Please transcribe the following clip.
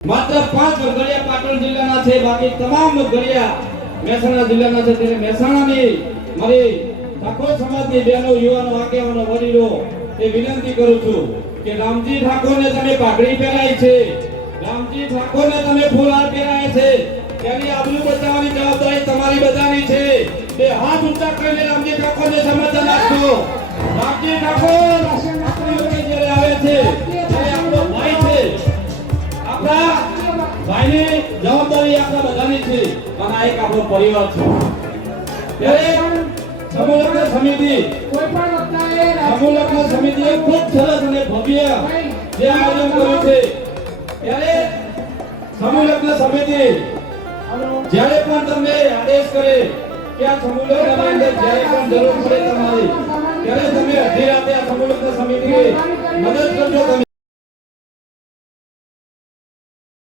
માત્ર 5 વઘડિયા પાટણ જિલ્લાના છે, બાકી તમામ વઘડિયા મહેસાણા જિલ્લાના છે. ત્યારે મહેસાણાની મારી ઠાકોર સમાજની બહેનો, યુવાનો, આગેવાનો, વડીલો એ વિનંતી કરું છું કે રામજી ઠાકોરને તમે પાઘડી પહેરાઈ છે, રામજી ઠાકોરને તમે ફૂલહાર પહેરાય છે, તેની આબરૂ બચાવવાની જવાબદારી તમારી બધાની છે. બે હાથ ઊંચા કરીને રામજી ઠાકોરને સમર્થન આપજો. રામજી ઠાકોર આપણી વચ્ચે જ્યારે આવે છે ત્યારે આપણો ભાઈ છે, આપણા ભાઈની જવાબદારી આપણા બધાની છે અને આ એક આપણો પરિવાર છે. ત્યારે સમૂહ લગ્ન સમિતિએ ખૂબ સરસ અને ભવ્ય જે આયોજન કર્યું છે. ત્યારે સમૂહ લગ્ન સમિતિ જ્યારે પણ તમને આદેશ કરે કે આ સમૂહ લગ્નની અંદર જ્યારે પણ જરૂર પડે તમારી, ત્યારે તમે અડધી રાતે આ સમૂહ લગ્ન સમિતિની મદદ કરજો. તમે